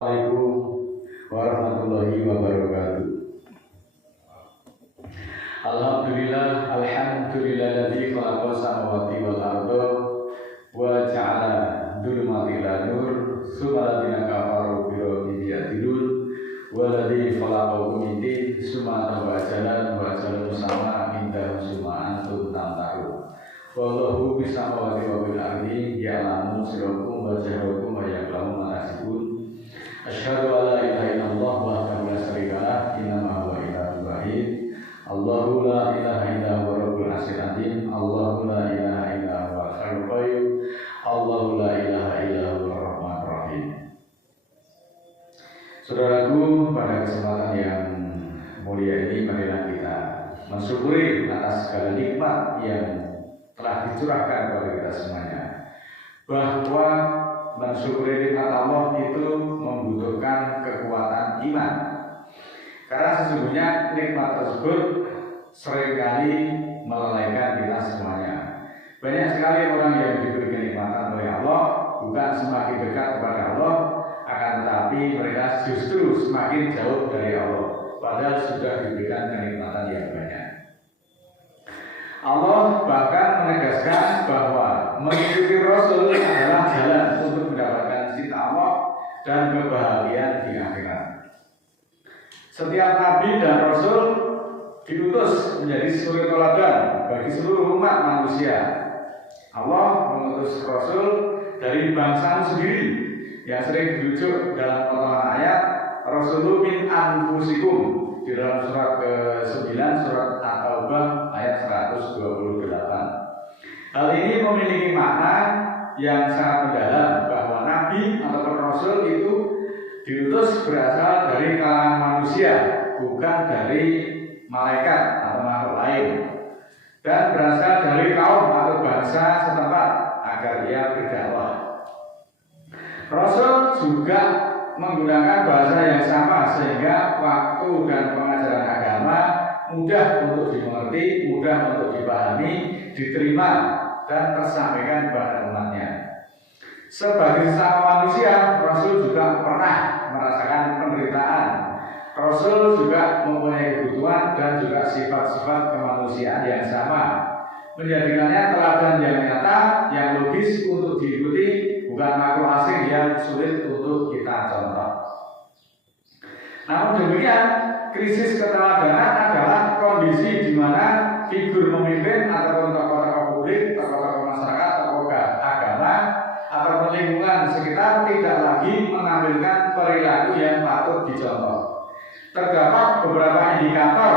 Assalamualaikum warahmatullahi wabarakatuh. Alhamdulillahilladzi khalaqas samawati wal arda wa ja'ala dhulumati ila nur summa ladzina kafaru bi rabbihim ya'dilun walladzi khalaqakum min tin summa tawajalan wa jalan sama inda summa antum tamtarun wallahu bis samawati wa bil ardi ya'lamu sirrakum wa jahrakum wa ya'lamu ma tasifun. Asyhadu an la ilaha illallah wahdahu la syarika lah innama huwa ilahun wahid. Allahu la ilaha illa huwa rabbul arsyil azim. Allahu la ilaha illa huwa al-hayyul qayyum. Allahu la ilaha illa huwa ar-rahmanur rahim. Saudaraku, pada kesempatan yang mulia ini marilah kita mensyukuri atas segala nikmat yang telah dicurahkan kepada kita semuanya. Bahwa mensyukuri nikmat Allah itu membutuhkan kekuatan iman. Karena sesungguhnya nikmat tersebut seringkali melalaikan kita semuanya. Banyak sekali orang yang diberi kenikmatan oleh Allah bukan semakin dekat kepada Allah, akan tetapi mereka justru semakin jauh dari Allah, padahal sudah diberikan kenikmatan yang banyak. Allah bahkan menegaskan bahwa mengikuti Rasul adalah jalan untuk mendapatkan cinta Allah dan kebahagiaan di akhirat. Setiap Nabi dan Rasul diutus menjadi suri teladan bagi seluruh umat manusia. Allah mengutus Rasul dari bangsa sendiri yang sering dirujuk dalam potongan ayat Rasulun min anfusikum di dalam surat ke-9 surat At-Taubah ayat 128. Hal ini memiliki makna yang sangat mendalam bahwa Nabi atau Rasul itu diutus berasal dari kalangan manusia, bukan dari malaikat atau makhluk lain, dan berasal dari kaum atau bangsa setempat agar ia berdakwah. Rasul juga menggunakan bahasa yang sama sehingga waktu dan pengajaran agama mudah untuk dimengerti, mudah untuk dipahami, diterima dan tersampaikan kepada umatnya. Sebagai sesama manusia, Rasul juga pernah merasakan penderitaan. Rasul juga mempunyai kebutuhan dan juga sifat-sifat kemanusiaan yang sama, menjadikannya teladan yang nyata, yang logis untuk diikuti, bukan makhluk asing yang sulit untuk kita contoh. Namun demikian, krisis keteladanan adalah kondisi di mana figur pemimpin atau tokoh-tokoh publik, tokoh-tokoh masyarakat, tokoh agama atau lingkungan sekitar tidak lagi mengambilkan perilaku yang patut dicontoh. Terdapat beberapa indikator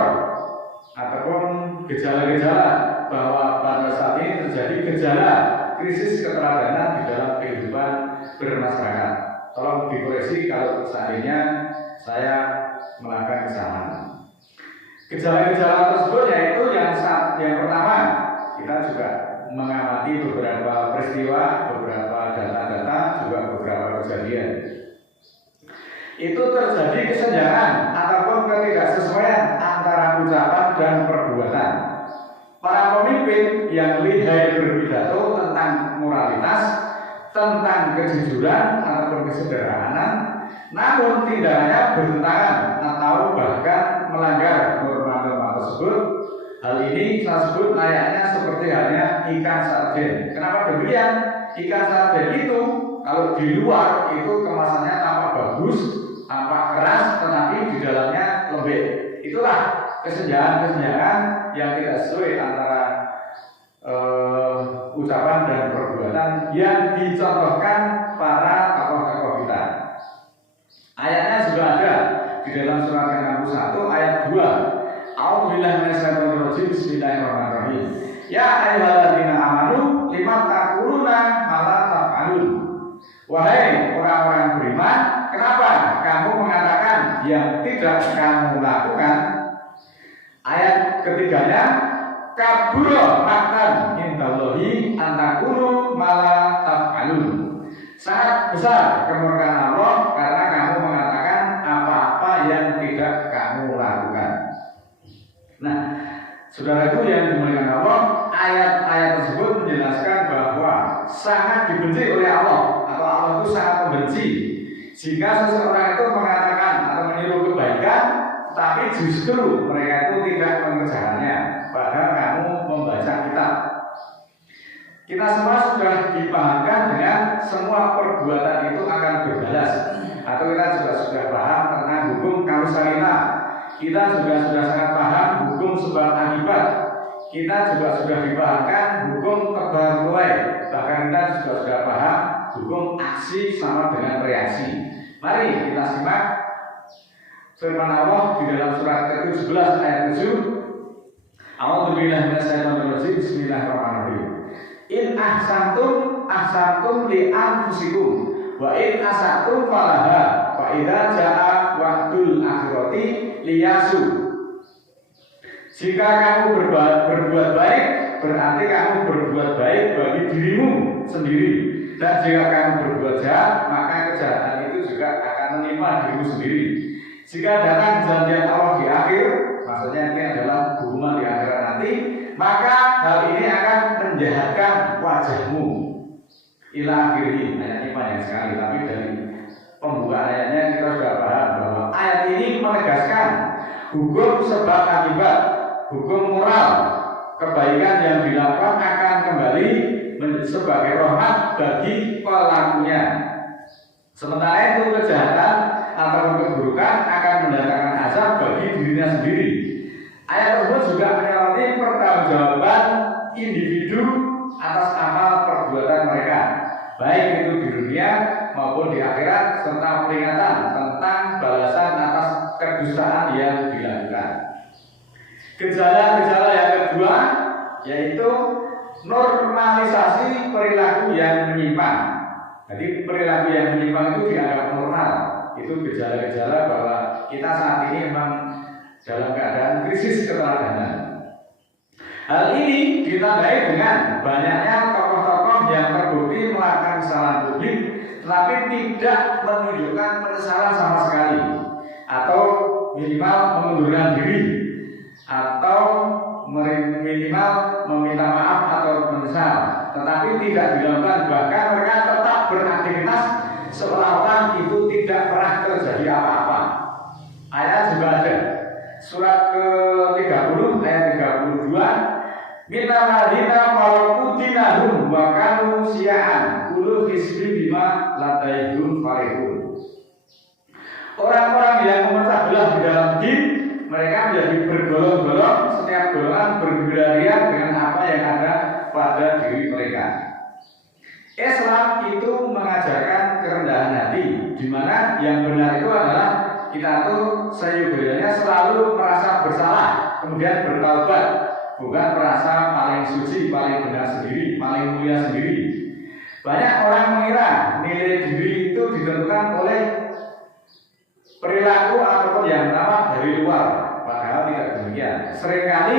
ataupun gejala-gejala bahwa pada saat ini terjadi gejala krisis keteladanan di dalam kehidupan bermasyarakat. Tolong dikoreksi kalau seandainya saya melakukan kesalahan. Gejala-gejala tersebut yaitu yang pertama, kita juga mengamati beberapa peristiwa, beberapa data-data, juga beberapa kejadian. Itu terjadi kesenjangan ataupun ketidaksesuaian antara ucapan dan perbuatan. Para pemimpin yang lihai berpidato tentang moralitas, tentang kejujuran ataupun kesederhanaan, namun tindakannya bertentangan atau bahkan melanggar norma-norma tersebut. Hal ini saya sebut layaknya seperti halnya ikan sarden. Kenapa demikian? Ikan sarden itu kalau di luar itu kemasannya tampak bagus, tampak keras, tetapi di dalamnya lembek. Itulah kesenjangan-kesenjangan yang tidak sesuai antara ucapan dan perbuatan yang dicontohkan para tokoh-tokoh kita. Ayatnya juga ada di dalam surat ke-61 ayat 2. A'udzubillahi minasyaitonir rajim. Bismillahirrahmanirrahim. Ya ayyuhalladzina amanu lima taquluna ma la taf'alun. Wahai orang-orang beriman, kenapa kamu mengatakan yang tidak kamu lakukan? Ayat ketiganya, kabura maqtan indallahi an taqulu ma la taf'alun. Sangat besar kemurkaan Allah karena kamu mengatakan apa-apa yang tidak kamu lakukan. Nah, saudaraku yang dimuliakan Allah, ayat-ayat tersebut menjelaskan bahwa sangat dibenci oleh Allah, atau Allah itu sangat membenci jika seseorang itu mengatakan atau meniru kebaikan, tapi justru mereka itu tidak mengerjakannya, padahal kamu membaca kitab. Kita semua sudah dipahamkan dengan semua perbuatan itu akan berbalas, atau kita juga sudah paham tentang hukum kausalita. Kita juga sudah sangat paham hukum sebab akibat. Kita juga sudah dipahamkan hukum tebal mulai. Bahkan kita juga sudah paham hukum aksi sama dengan reaksi. Mari kita simak firman Allah di dalam surat ke-17 ayat 7. A'udzubillahi minasyaitonir rajim. Bismillahirrahmanirrahim. In ahsantum li anfusikum wa in asatum falaha fa idza jaa wa'dul akhirati liyasu. Jika kamu berbuat baik, berarti kamu berbuat baik bagi dirimu sendiri. Dan jika kamu berbuat jahat, maka kejahatan itu juga akan menimpa dirimu sendiri. Jika datang janjian Allah di akhir, maksudnya ini adalah hukuman di akhirat nanti, maka hal ini akan menjahatkan wajahmu. Ila akhiri, ayat ini panjang sekali, tapi dari pembukaan ayatnya kita sudah paham bahwa ayat ini menegaskan hukum sebab akibat, hukum moral, kebaikan yang dilakukan akan kembali sebagai rahmat bagi pelakunya. Sementara itu kejahatan atau keburukan akan mendatangkan azab bagi dirinya sendiri. Ayat tersebut juga menyoroti pertanggungjawaban individu atas amal perbuatan mereka, baik itu di dunia maupun di akhirat, serta peringatan tentang balasan atas kedustaan yang dilakukan. Gejala-gejala yang kedua yaitu normalisasi perilaku yang menyimpang. Jadi perilaku yang menyimpang itu dianggap normal. Itu gejala-gejala bahwa kita saat ini memang dalam keadaan krisis keteladanan. Hal ini ditandai dengan banyaknya tokoh-tokoh yang terbukti melakukan kesalahan publik, tetapi tidak menunjukkan penyesalan sama sekali, atau minimal mengundurkan diri, atau minimal meminta maaf atau menyesal, tetapi tidak dilakukan. Bahkan mereka tetap beraktivitas seolah-olah itu tidak pernah terjadi apa-apa. Ayat juga ada, surat ke-30 ayat 32, minal ladina faraqudinahum wa kanu syi'an kullu hizbin bima ladaihim farihun. Orang-orang yang memecah belah di dalam din, mereka menjadi bergolong-golong, setiap golongan bergerilya dengan apa yang ada pada diri mereka. Islam itu mengajarkan kerendahan hati, di mana yang benar itu adalah kita tuh seyoganya selalu merasa bersalah, kemudian bertaubat, bukan merasa paling suci, paling benar sendiri, paling mulia sendiri. Banyak orang mengira nilai diri itu ditentukan oleh perilaku ataupun yang nampak dari luar, padahal tidak demikian. Seringkali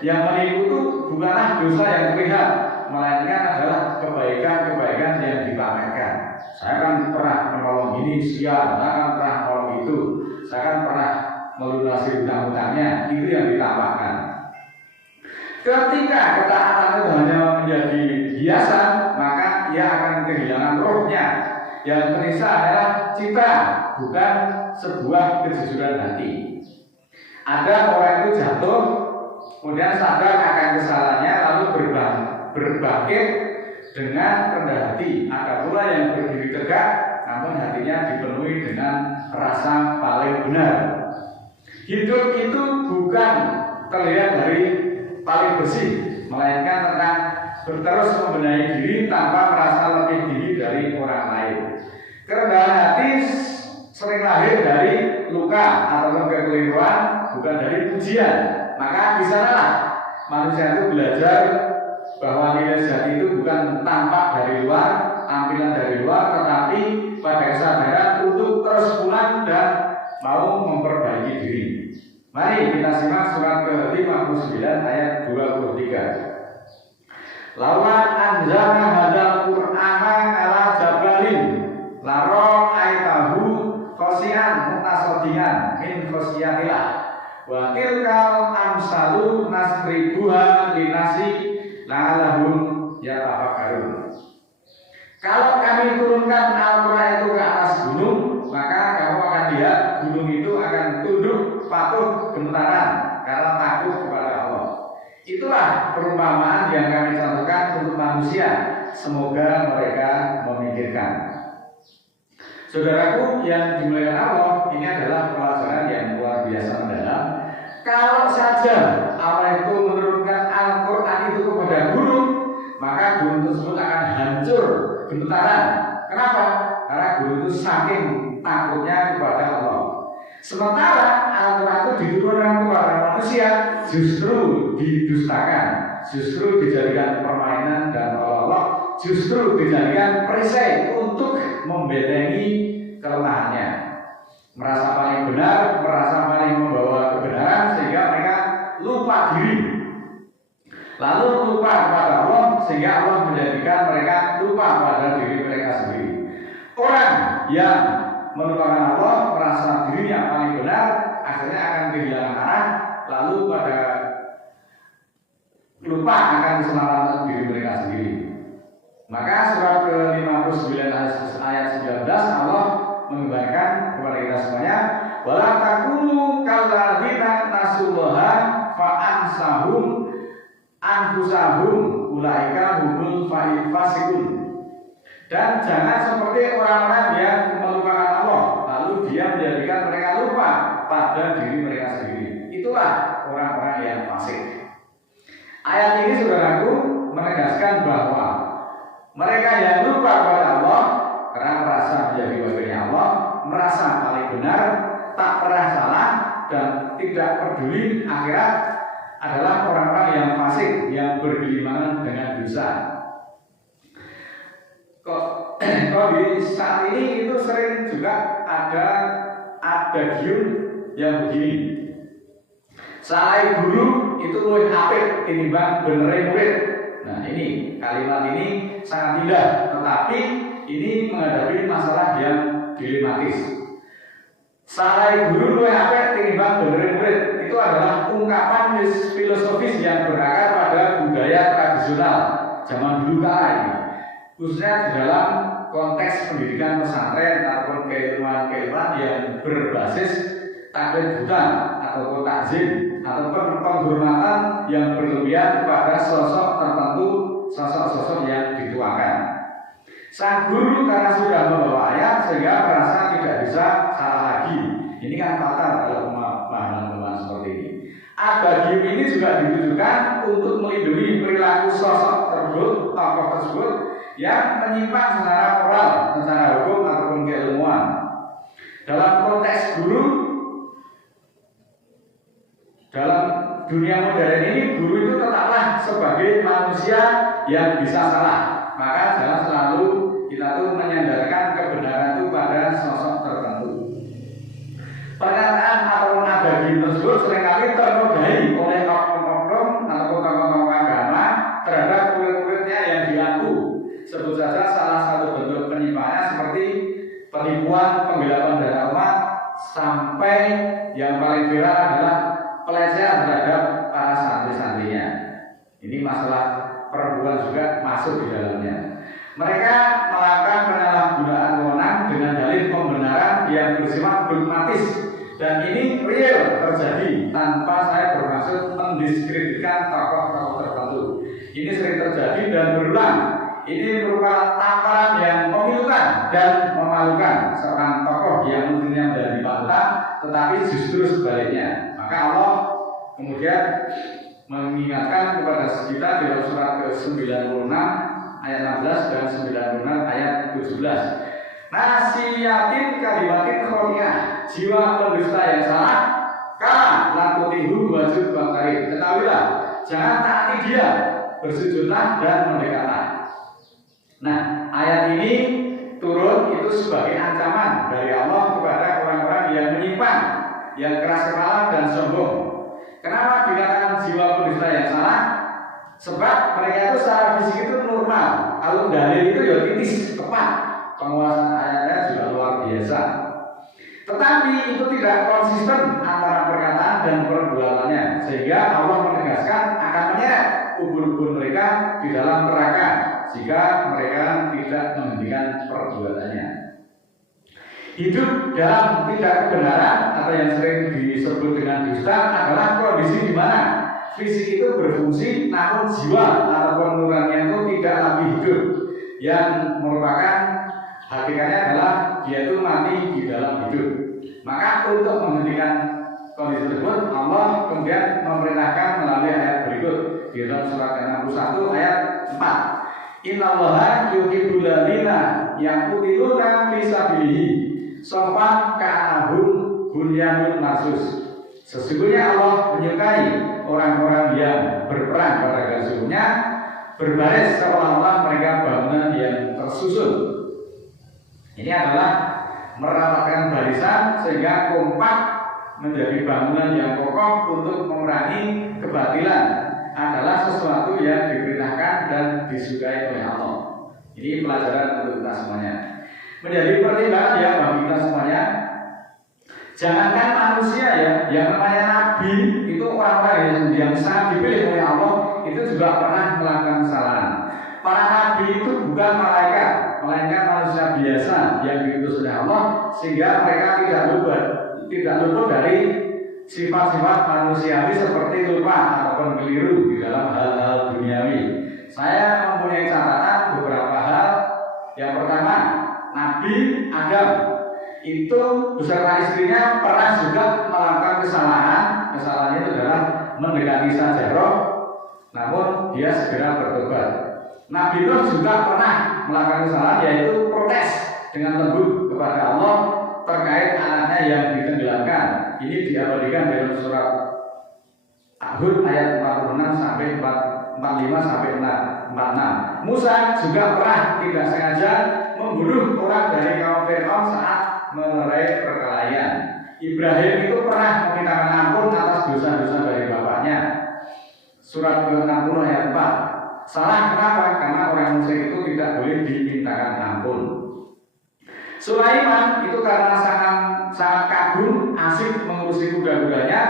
yang menipu itu bukanlah dosa yang terlihat, melainkan adalah kebaikan-kebaikan yang dipamerkan. Saya kan pernah menolong ini, saya kan pernah menolong itu, saya kan pernah melunasi hutang-hutangnya, itu yang ditampakkan. Ketika ketaatan itu hanya menjadi hiasan, maka ia akan kehilangan rohnya. Yang tersisa adalah cita, bukan sebuah kejujuran hati. Ada orang itu jatuh, kemudian sadar akan kesalahannya, lalu berbangkit dengan rendah hati. Ada pula yang berdiri tegak, namun hatinya dipenuhi dengan rasa paling benar. Hidup itu bukan terlihat dari paling bersih, melainkan tentang terus membenahi diri tanpa merasa lebih tinggi dari orang lain. Kerendahan hati sering lahir dari luka atau kekeliruan, bukan dari pujian. Maka di sanalah manusia itu belajar bahwa nilai sejati itu bukan tampak dari luar, tampilan dari luar, tetapi pada kesadaran untuk terus pulang dan mau memperbaiki diri. Mari kita simak surat ke-59 ayat 23. Lawa anzalna hadzal qur'ana ala jabalin la ra'aitahu khashi'an mutasadian min khasyiatillah wa tilkal amsalu nasribuha linasi la'allahum yatafakkarun. Kalau kami turunkan Al-Quran itu ke atas gunung, maka Itulah perumpamaan yang kami contohkan untuk manusia. Semoga mereka memikirkan. Saudaraku yang dimuliakan Allah, ini adalah pelajaran yang luar biasa mendalam. Kalau saja Allah itu menurunkan Al-Quran itu kepada gunung, maka gunung tersebut akan hancur gemetaran. Kenapa? Karena gunung itu saking takutnya kepada Allah. Sementara Al-Quran itu diturunkan kepada manusia, justru didustakan, justru dijadikan permainan dan Allah justru dijadikan perisai untuk membedengi kelemahannya, merasa paling benar, merasa paling membawa kebenaran sehingga mereka lupa diri, lalu lupa kepada Allah sehingga Allah menjadikan mereka lupa pada diri mereka sendiri. Orang yang melupakan Allah, merasa dirinya paling benar, akhirnya akan kehilangan arah, lalu pada lupa akan keselamatan diri mereka sendiri. Maka surat ke-59 ayat 19 Allah mengabarkan kepada kita semuanya, wala takunu kalladzina nasullaha fa ansahum anfusahum ulaika humul fasiqun. Dan jangan seperti orang-orang yang melupakan Allah, lalu dia menjadikan mereka lupa pada diri mereka sendiri. Itulah orang-orang yang fasik. Ayat ini saudaraku menegaskan bahwa mereka yang lupa pada Allah karena merasa menjadi wakilnya Allah, merasa paling benar, tak pernah salah dan tidak peduli akhirat, adalah orang-orang yang fasik, yang bergelimangan dengan dosa. Kok di saat ini itu sering juga ada adagium yang begini, salai guru itu luwih apik tinimbang benere murid. Nah ini kalimat ini sangat indah, tetapi ini menghadapi masalah yang dilematis. Salai guru luwih apik tinimbang benere murid itu adalah ungkapan filosofis yang berakar pada budaya tradisional zaman dulu kala ini, khususnya di dalam konteks pendidikan pesantren ataupun keilmuan-keilmuan yang berbasis taklid buta ataupun takzim ataupun penghormatan yang berlebihan kepada sosok tertentu, sosok-sosok yang dituakan. Sang guru karena sudah membawa ayat sehingga merasa tidak bisa salah lagi. Ini kan fatal kalau pemahaman seperti ini. Adagium ini juga ditujukan untuk melindungi perilaku sosok tersebut, tokoh tersebut yang menyimpang secara moral, secara hukum ataupun keilmuan. Dalam konteks guru, dalam dunia modern ini, guru itu tetaplah sebagai manusia yang bisa salah. Maka jangan selalu kita tuh menyandarkan kebenaran itu pada sosok tertentu. Pernyataan ataupun adagium tersebut seringkali ternodai oleh oknum-oknum ataupun tokoh-tokoh agama terhadap murid-muridnya yang dilaku. Sebut saja salah satu bentuk penyimpangannya seperti penipuan, penggelapan dana umat, sampai yang paling viral adalah pelecehan terhadap para santri-santrinya. Ini masalah perempuan juga masuk di dalamnya. Mereka melakukan penyalahgunaan wewenang dengan dalih pembenaran yang bersifat dogmatis, dan ini real terjadi tanpa saya bermaksud mendiskreditkan tokoh-tokoh tertentu. Ini sering terjadi dan berulang. Ini merupakan tamparan yang memilukan dan memalukan seorang tokoh yang mestinya menjadi panutan, tetapi justru sebaliknya. Maka Allah kemudian mengingatkan kepada kita di dalam surat ke-96 ayat 16 dan 96 ayat 17. Nasiyatin kalimatin khotiyah, jiwa pendusta yang salah, kala lakutihu wajud bakari. Ketahuilah, jangan taati dia, bersujudlah dan mendekatlah. Nah, ayat ini turun itu sebagai ancaman dari Allah kepada orang-orang yang menyimpang, yang keras kepala dan sombong. Kenapa dikatakan jiwa pendusta yang salah? Sebab mereka itu secara fisik itu normal. Kalau dalil itu ya titis, tepat. Penguasaan ayatnya juga luar biasa. Tetapi itu tidak konsisten antara perkataan dan perbuatannya, sehingga Allah menegaskan akan menyeret ubun-ubun mereka di dalam neraka jika mereka tidak menghentikan perbuatannya. Hidup dalam tidak kebenaran atau yang sering disebut dengan dusta adalah kondisi di mana fisik itu berfungsi, namun jiwa ataupun nuraninya itu tidak lagi hidup, yang merupakan hakikatnya adalah dia itu mati di dalam hidup. Maka untuk menghentikan kondisi tersebut, Allah kemudian memerintahkan melalui ayat berikut di dalam surat 61 ayat 4. Innallaha yuhibbul ladzina yaqtiluna fi sabilihi shaffan ka'annahum bunyanun marsus. Sesungguhnya Allah menyukai orang-orang yang berperang pada sesungguhnya berbaris seolah-olah mereka bangunan yang tersusun. Ini adalah merapatkan barisan sehingga kompak menjadi bangunan yang kokoh untuk memerangi kebatilan adalah sesuatu yang diperintahkan dan disukai oleh Allah. Ini pelajaran untuk kita semuanya. Menjadi pertimbangan ya bagi kita semuanya. Jangankan manusia ya, yang namanya nabi itu orang-orang yang sangat dipilih oleh Allah itu juga pernah melakukan kesalahan. Para nabi itu bukan malaikat, melainkan manusia biasa yang diutus oleh Allah, sehingga mereka tidak luput dari sifat-sifat manusiawi seperti lupa ataupun keliru di dalam hal-hal duniawi. Saya mempunyai catatan beberapa hal. Yang pertama, Nabi Adam itu beserta istrinya pernah juga melakukan kesalahan. Kesalahannya itu adalah mendekati sajarah, namun dia segera bertobat. Nabi Nuh juga pernah melakukan kesalahan, yaitu protes dengan lembut kepada Allah terkait anaknya yang ditenggelamkan. Ini diabadikan dalam surat Hud ayat 46 sampai 45 sampai 46. Musa juga pernah tidak sengaja membunuh orang dari kaum Fir'aun saat melerai perkelahian. Ibrahim itu pernah meminta ampun atas dosa-dosa dari bapaknya. Surat ke-60 ayat 4. Salah kenapa? Karena orang musyrik itu tidak boleh dimintakan ampun. Sulaiman itu karena sangat kagum, asik mengurusi kuda-kudanya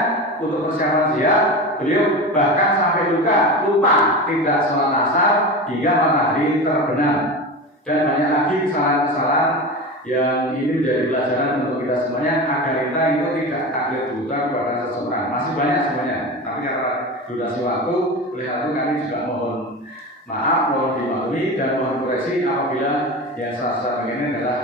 untuk persiapan jihad, beliau bahkan sampai lupa tidak sholat asar hingga matahari terbenam. Dan banyak lagi kesalahan-kesalahan yang ini menjadi pelajaran untuk kita semuanya agar kita itu tidak taklid buta kepada seseorang. Masih banyak semuanya, tapi karena durasi waktu, oleh karena itu kami juga mohon maaf, mohon dimaklumi dan mohon koreksi apabila yang saya begini adalah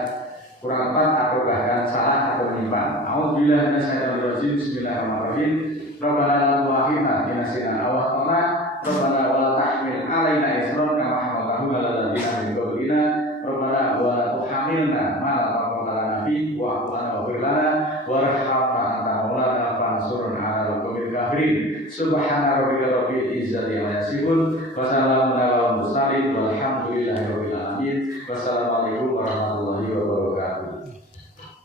kurang tepat atau bahkan salah atau menyimpang. A'udzubillahi minasyaitonir rajim. Bismillahirrahmanirrahim. Rabbana la tu'akhidna in nasina aw akhtana. Rabbana wa la tahmil 'alaina isran kama hamaltahu 'alal ladzina min qablina. Rabbana wa la tuhammilna ma la taqata lana bihi wa'fu 'anna waghfir lana warhamna anta maulana fansurna 'alal qawmil kafirin. Subhana rabbika rabbil izzati 'amma yasifun wa salamun